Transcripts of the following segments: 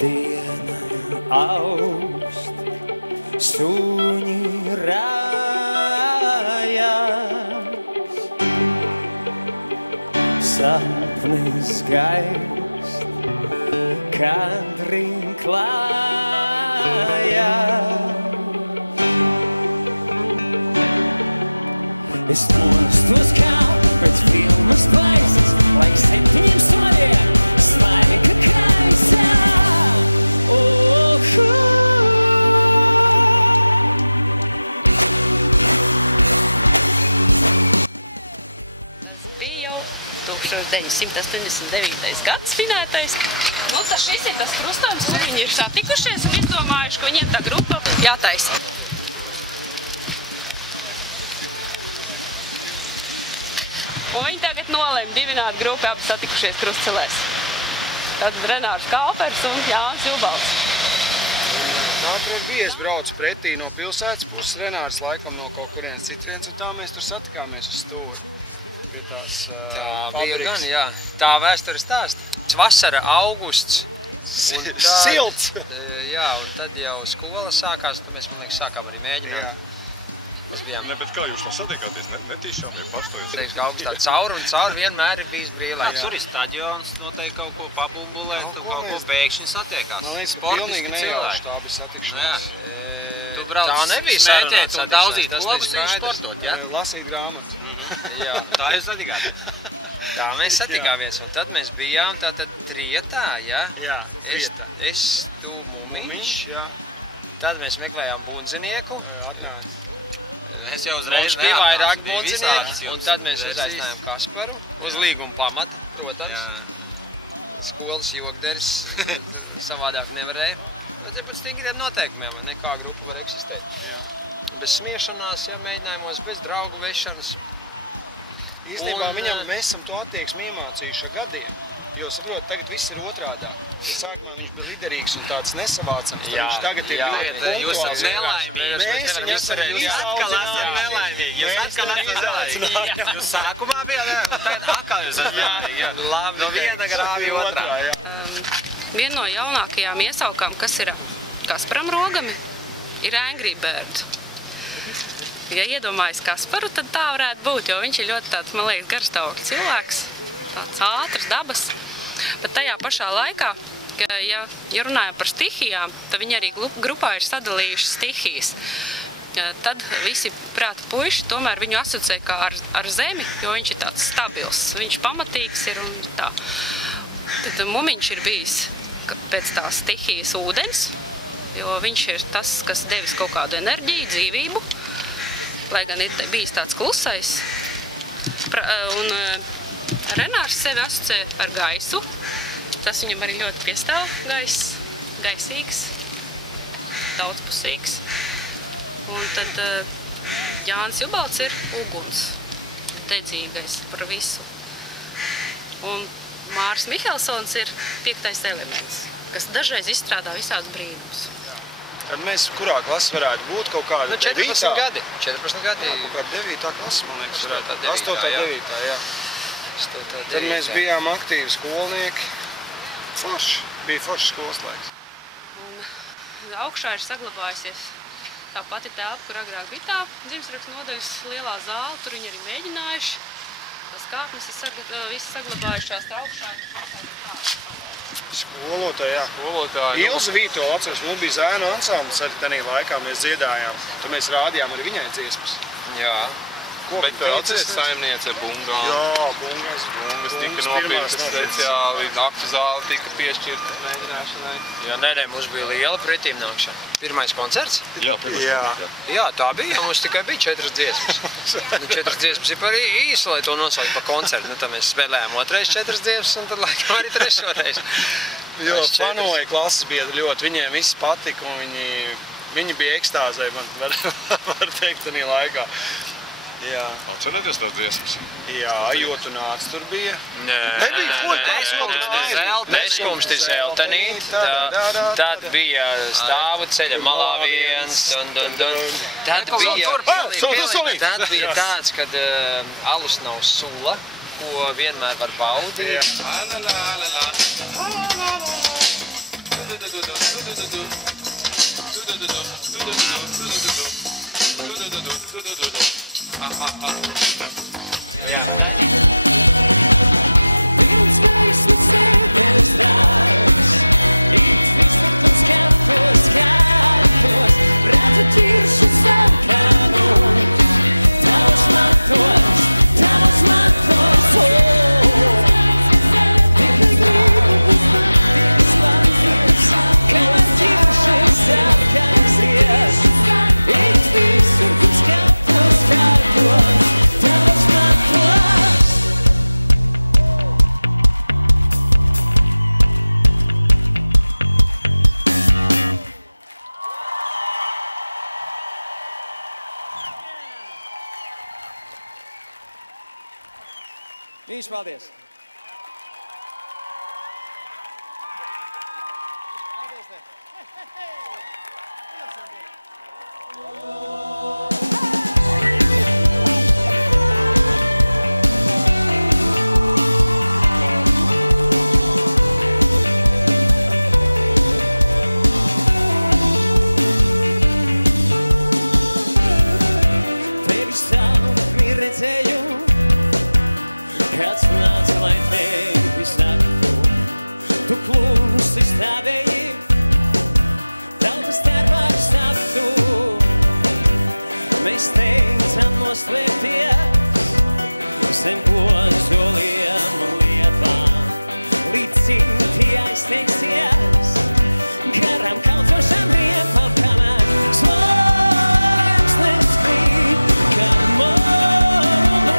diena augst, suņi rājās, sapnis gaist, kad rinklājās. Es mostos kā pēc filmas plaisas, laik 7 soļiem, svaiga kaisā. Bija 1989. gads svinētais. Nu, šis ir tas krustojums, kur viņi ir satikušies un izdomājuši, ka viņiem tā grupa jātaisa. Un viņi tagad nolēma dibināt grupu, abi satikušies Krustcelēs. Tātad Renārs Kaupers un Jānis Jubalts. Tur bija, es braucu pretī no pilsētas puses, Renārs laikam no kaut kurienes citriens, un tā mēs tur satikāmies uz stūri. Tā bija gan, jā. Tā vēstures stāsta. Vasara, augusts. Silts! Jā, un tad jau skola sākās, tad mēs, man liekas, sākām arī mēģināt. Mēs bijām. Ne, bet kā jūs to satikāties? Netīšām ir pastojas? Teiks, ka augstā cauri un cauri vienmēr ir bijis brīvlaiks. Tur ir stadions, noteikti kaut ko pabulbulēt, tu kaut ko pēkšņi satiekās. Man liekas, pilnīgi nejauši tā bija satikšanās. Tā nebija sarunāts satikšanās. Daudzīt logus un sportot, ja? Lasīt grāmatas. Jā, Tā jūs satikāties. tā mēs satikāmies, un tad mēs bijām tātad trietā, ja? Jā, Es, tu, Mumiņš. Jā. Tad mēs meklējām bundzinieku. Es jau uzreiz Mums bija vairāk bundzinieki, un tad mēs uzaicinājām Kasparu uz līguma pamata, protams. Skolas jokderis, savādāk nevarēja. Bet ja pēc stingriem noteikumiem, nekā grupa var eksistēt. Bez smiešanās, ja mēģinājumos, bez draugu vešanas. Īstenībā mēs esam to attieksmi iemācījuši ar gadiem. Jo, saprot, tagad viss ir otrādā. Sākumā viņš bija liderīgs un tāds nesavācams. Viņš tagad ir Jūs esat nelaimīgi. Mēs viņu esam atkal esat nelaimīgi. Jūs atkal esat nelaimīgi. Jūs sākumā bijāt, tagad atkal jūs esat nelaimīgi. No viena grāvī otrā. Viena no jaunākajām iesaukām, kas ir Kasparam Rogam, ir Angry Bird. Ja iedomājas Kasparu, tad tā varētu būt, jo viņš ir ļoti tāds, man liekas, garstāvokļa cilvēks, tāds ātrs, dabas. Bet tajā pašā laikā, ja runājam par stihijām, tad viņi arī grupā ir sadalījuši stihijas. Tad visi prāta puiši tomēr viņu asociē kā ar zemi, jo viņš ir tāds stabils, viņš pamatīgs ir un tā. Tad Mumiņš ir bijis pēc tās stihijas ūdens, jo viņš ir tas, kas devis kaut kādu enerģiju, dzīvību, lai gan ir bijis tāds klusais. Un Renārs sevi asociē ar gaisu. Tas viņam arī ļoti piestāv gaiss, gaisīgs, daudzpusīgs. Un tad Jānis Jubalts ir uguns, dedzīgais par visu. Un Māris Mihelsons ir 5. elements, kas dažreiz izstrādā visādas brīnumus. Tad mēs kurā klasa varētu būt kaut kāda 14 gadi. 14 gadi. Kaut kāda 9. klasa, man liekas. 8. 9. jā. Tad mēs bijām aktīvi skolnieki. Forši. Bija foršs skolas laiks. Un augšā ir saglabājusies tā pati telpa, kur agrāk bija tā dzimstrakstu nodaļas lielā zāle. Tur viņi arī mēģinājuši. Tās kāpnes ir visas saglabājušās. Tā augšā ir kāds salons. Skolotāji, jā. Ilza Vītola atceros, mums bija zēnu ansamblis arī tajā laikā mēs dziedājām. Tad mēs rādījām arī viņai dziesmas. Jā. Bet atceries saimniece Bungā? Jā, Bungas. Bungas tika nopirktas speciāli, naktu zāli tika piešķirtas mēģināšanai. Jā, nē, mums bija liela pretīmnākšana. Pirmais koncerts? Jā, pirmais koncerts. Jā, tā bija. Mums tikai bija 4 dziesmas. 4 dziesmas ir par īsu, lai to nosaukt par koncertu. Tad mēs spēlējām otrais 4 dziesmas un tad laikam arī trešoreiz. Jo, fanoja klases biedri ļoti, viņiem viss patika un viņi bija ekstāzē, man var teikt, tajā laikā. Jā. Atcerēties tās dziesmas? Jā, jo tu nāc tur bija. Neskumsti zeltenīt, tad bija stāvu ceļa malā viens, tad bija tāds, kad alus nav sula, ko vienmēr var baudīt. Mīļš, paldies! Tevi stāvokli redzēju, kāds nāca, lai tevi saktu. Tu klusi stāvēji, tautas starpāk stāvtu. Mēs teicām noslēpties zem ozoliem un liepām, līdz citi aizteiksies garām kautošām riepām, kamēr slāpes neskrīt, kad manu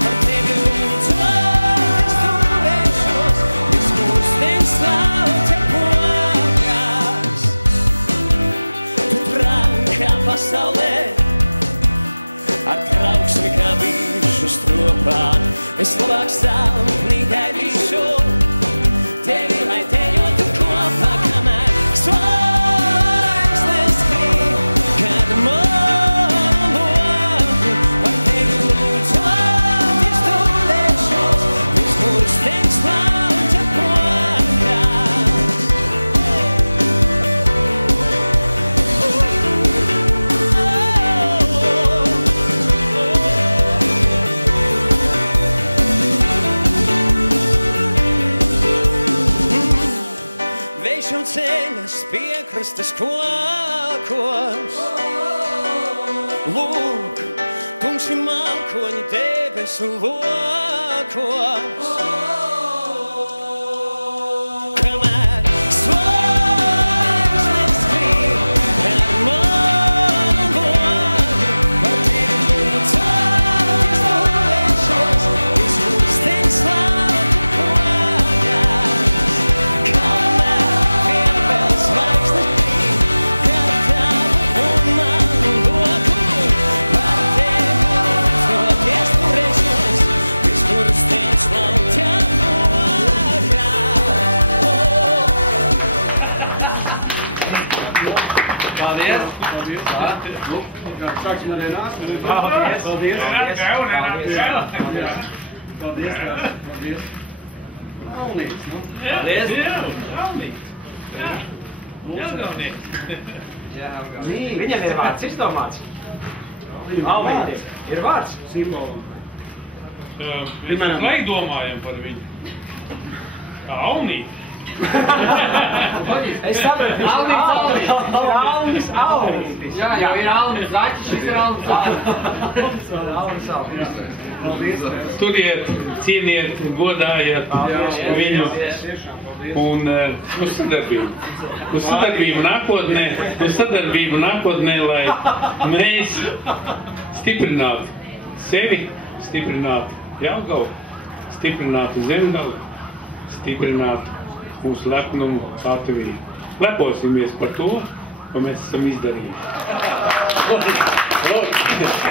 par tevi lūdzot, es turēšos, pie skursteņa slauķa pokas. Tu trankā pasaulē, ar trauksmi kā bišu stropā, es labāk stāvokli gaidīšu tevi, lai tejotu kopā, kamēr zvaigznes krīt, kad manu par tevi lūdzot, es turēšos, pie skursteņa slauķa pokas. Vējš un ceļas piekrastes kokos, lūk, tumši mākoņi debesu lokos. Kamēr zvaigznes krīt, kad manu par tevi lūdzot, es turēšos, pie skursteņa slauķa pokas. Kamēr vien vēl zvaigznes krīt, kad tavu un manu loku par tevi lūdzot, es turēšos, pie skursteņa slauķa pokas. Paldies! Sāksim ar dienās. Paldies! Paldies! Paldies! Alnīts, nu? Paldies! Viņam ir vārds izdomāts. Alnītis. Ir vārds. Simbolam. Lai domājam par viņu. Alnīt. Es sapratu, Alnītis. Jā, jau ir Alnis Zaķis, šis ir Alnis Alnītis. Paldies! Turiet, cieniet, godājiet viņu un uz sadarbību. Uz sadarbību nākotnē, lai mēs stiprinātu sevi, stiprinātu Jelgavu, stiprinātu Zemgali, stiprinātu mūsu lepnumu Latviju. Leposimies par to, ko mēs esam izdarījuši.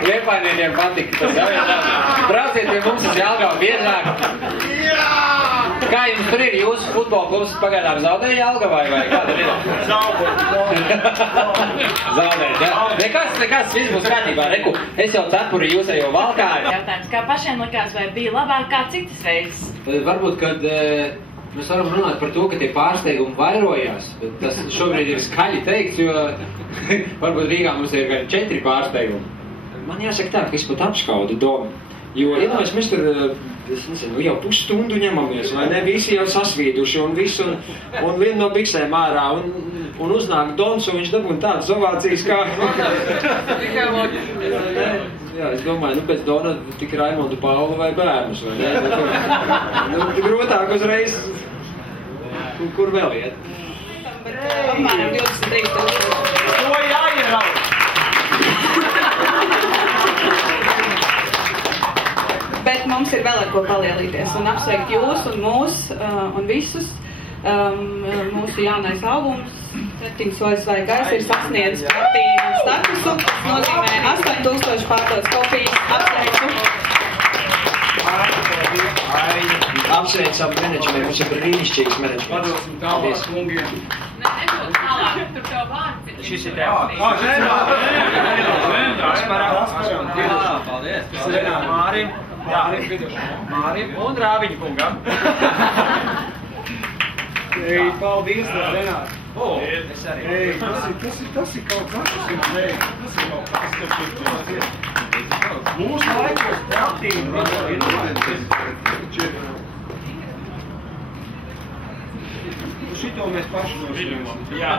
Liepājniekiem patika tas jautājums. Brauciet pie mums uz Jelgavu biežāk. Kā jums tur ir? Jūsu futbola klubs pagaidām zaudēja Jelgavai vai kā tur ir? Zaudēt, jā. Nekas, viss būs kārtībā. Reku, es jau cepuri jūsējo valkāju. Jautājums, kā pašiem likās, vai bija labāk kā citas reizes? Varbūt, kad Mēs varam runāt par to, ka tie pārsteigumi vairojās, bet tas šobrīd ir skaļi teikts, jo varbūt Rīgā mums ir gan 4 pārsteigumi. Man jāsaka tā, ka es pat apskaudu Donu, jo, iedomājies, mēs tur, es nezinu, jau pusstundu ņemamies, vai ne, visi jau sasvīduši un viss, un viena no biksēm ārā, un uznāk Dons, un viņš dabūna tādas ovācijas kā... Jā, es domāju, nu pēc Dona tik Raimondu Paulu vai bērnus, vai ne? Nu, grūtāk uzreiz, kur vēl iet? Apmēram 23,000. To jāierauj! Bet mums ir vēl ar ko palielīties un apsveikt jūs un mūs un visus. Mūsu jaunais albums 7 soļus vai gaisa ir sasniedzis platīnu statusu. Tas nozīmē 8000 pārdotas kopijas. Apsveicu! Apsveicam menedžmenti, mums ir brīnišķīgs menedžments. Padosim tālāk kungiem. Nedod tālāk, tur tev vārds ir. Šis ir tev. Paldies. Tas ir Mārim un Rāviņa kungam. Ei, paldies, Renāt. Ei, tas ir kaut kas, tas ir kaut kas. Mūsu laikos platīna. Šito mēs paši nošķiramies. Jā.